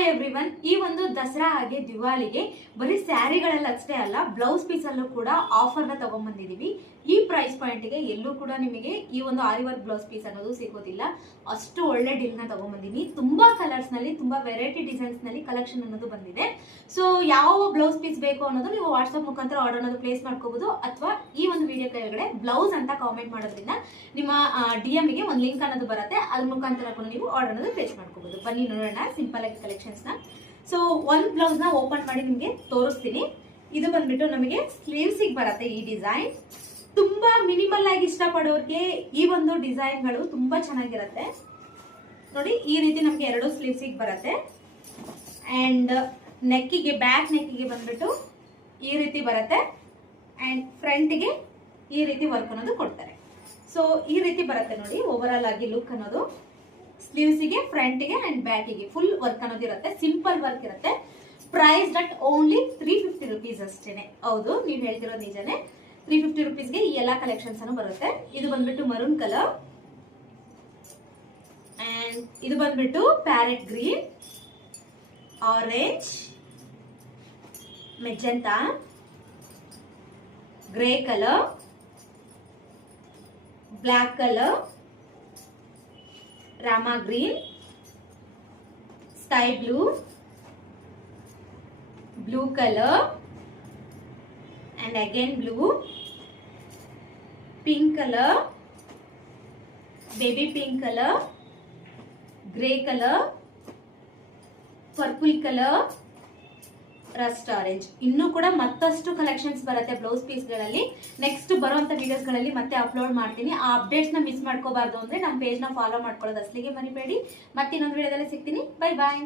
Hi everyone, ಈ ಒಂದು ದಸರಾ ಹಾಗೆ ದಿವಾಲಿಗೆ ಬರೀ ಸ್ಯಾರಿಗಳೆಲ್ಲ ಅಷ್ಟೇ ಅಲ್ಲ, ಬ್ಲೌಸ್ ಪೀಸ್ ಅಲ್ಲೂ ಕೂಡ ಆಫರ್ ನ ತಗೊಂಡ್ಬಂದಿದೀವಿ. ಈ ಪ್ರೈಸ್ ಪಾಯಿಂಟ್ ಗೆ ಎಲ್ಲೂ ಕೂಡ ನಿಮಗೆ ಈ ಒಂದು ಆರಿ ವರ್ಕ್ ಬ್ಲೌಸ್ ಪೀಸ್ ಅನ್ನೋದು ಸಿಗೋದಿಲ್ಲ. ಅಷ್ಟು ಒಳ್ಳೆ ಡೀಲ್ ನ ತಗೊಂಡ್ಬಂದಿನಿ. ತುಂಬಾ ಕಲರ್ಸ್ ನಲ್ಲಿ, ತುಂಬಾ ವೆರೈಟಿ ಡಿಸೈನ್ಸ್ ನಲ್ಲಿ ಕಲೆಕ್ಷನ್ ಅನ್ನೋದು ಬಂದಿದೆ. ಸೊ ಯಾವ ಬ್ಲೌಸ್ ಪೀಸ್ ಬೇಕು ಅನ್ನೋದು ನೀವು ವಾಟ್ಸ್ಆಪ್ ಮುಖಾಂತರ ಆರ್ಡರ್ ಅನ್ನೋದು ಪ್ಲೇಸ್ ಮಾಡ್ಕೋಬಹುದು, ಅಥವಾ ಈ ಒಂದು ವಿಡಿಯೋ ಕೆಳಗಡೆ ಬ್ಲೌಸ್ ಅಂತ ಕಾಮೆಂಟ್ ಮಾಡೋದ್ರಿಂದ ನಿಮ್ಮ DM ಗೆ ಒಂದು ಲಿಂಕ್ ಅನ್ನೋದು ಬರುತ್ತೆ. ಅದ್ರ ಮುಖಾಂತರ ಕೂಡ ನೀವು ಆರ್ಡರ್ ಅನ್ನೋದು ಪ್ಲೇಸ್ ಮಾಡ್ಕೋಬಹುದು. ಬನ್ನಿ ನೋಡೋಣ ಸಿಂಪಲ್ ಆಗಿ ಕಲೆಕ್ಷನ್ಸ್ ನ. ಸೊ ಒಂದು ಬ್ಲೌಸ್ ನ ಓಪನ್ ಮಾಡಿ ನಿಮ್ಗೆ ತೋರಿಸ್ತೀನಿ. ಇದು ಬಂದ್ಬಿಟ್ಟು ನಮಗೆ ಸ್ಲೀವ್ಸ್ ಬರುತ್ತೆ. ಈ ಡಿಸೈನ್ ತುಂಬಾ ಮಿನಿಮಲ್ ಆಗಿ ಇಷ್ಟಪಡೋರ್ಗೆ ಈ ಒಂದು ಡಿಸೈನ್ ಗಳು ತುಂಬಾ ಚೆನ್ನಾಗಿರುತ್ತೆ. ನೋಡಿ, ಈ ರೀತಿ ನಮ್ಗೆ ಎರಡು ಸ್ಲೀವ್ಸ್ ಬರುತ್ತೆ. ಅಂಡ್ ನೆಕ್ಕಿಗೆ, ಬ್ಯಾಕ್ ನೆಕ್ಕಿಗೆ ಬಂದ್ಬಿಟ್ಟು ಈ ರೀತಿ ಬರುತ್ತೆ. ಅಂಡ್ ಫ್ರಂಟ್ಗೆ ಈ ರೀತಿ ವರ್ಕ್ ಅನ್ನೋದು ಕೊಡ್ತಾರೆ. ಸೊ ಈ ರೀತಿ ಬರುತ್ತೆ ನೋಡಿ, ಓವರ್ ಆಲ್ ಆಗಿ ಲುಕ್ ಅನ್ನೋದು. ಸ್ಲೀವ್ಸ್ಗೆ, ಫ್ರಂಟ್ಗೆ ಅಂಡ್ ಬ್ಯಾಕಿಗೆ ಫುಲ್ ವರ್ಕ್ ಅನ್ನೋದು ಇರುತ್ತೆ. ಸಿಂಪಲ್ ವರ್ಕ್ ಇರುತ್ತೆ. ಪ್ರೈಸ್ ದಟ್ ಓನ್ಲಿ 350 rupees ಅಷ್ಟೇನೆ. ಹೌದು, ನೀವು ಹೇಳ್ತಿರೋದು ನಿಜಾನೇ. 350 rupeesಗೆ ಈ ಎಲ್ಲಾ ಕಲೆಕ್ಷನ್ಸ್ ಅನ್ನು ಬರುತ್ತೆ. ಇದು ಬಂದ್ಬಿಟ್ಟು ಮರೂನ್ ಕಲರ್, ಅಂಡ್ ಇದು ಬಂದ್ಬಿಟ್ಟು parrot green, orange, magenta, grey colour, black colour, ರಾಮಾ green, sky blue, blue colour, and again blue, pink color, baby pink color, grey color, purple color, Rust orange. ಇನ್ನೂ ಕೂಡ ಮತ್ತಷ್ಟು ಕಲೆಕ್ಷನ್ಸ್ ಬರುತ್ತೆ blouse piece ಗಳಲ್ಲಿ. Next ಬರುವಂತ videos ಗಳಲ್ಲಿ ಮತ್ತೆ upload ಮಾಡ್ತೀನಿ. ಆ ಅಪ್ಡೇಟ್ಸ್ ನ ಮಿಸ್ ಮಾಡ್ಕೋಬಾರ್ದು ಅಂದ್ರೆ ನಮ್ಮ ಪೇಜ್ ನ ಫಾಲೋ ಮಾಡ್ಕೊಳ್ಳೋದು ಅಸಲಿಗೆ ಮರಿಬೇಡಿ. ಮತ್ತೆ ಇನ್ನೊಂದು ವಿಡಿಯೋದಲ್ಲಿ ಸಿಗ್ತೀನಿ. ಬೈ ಬಾಯ್.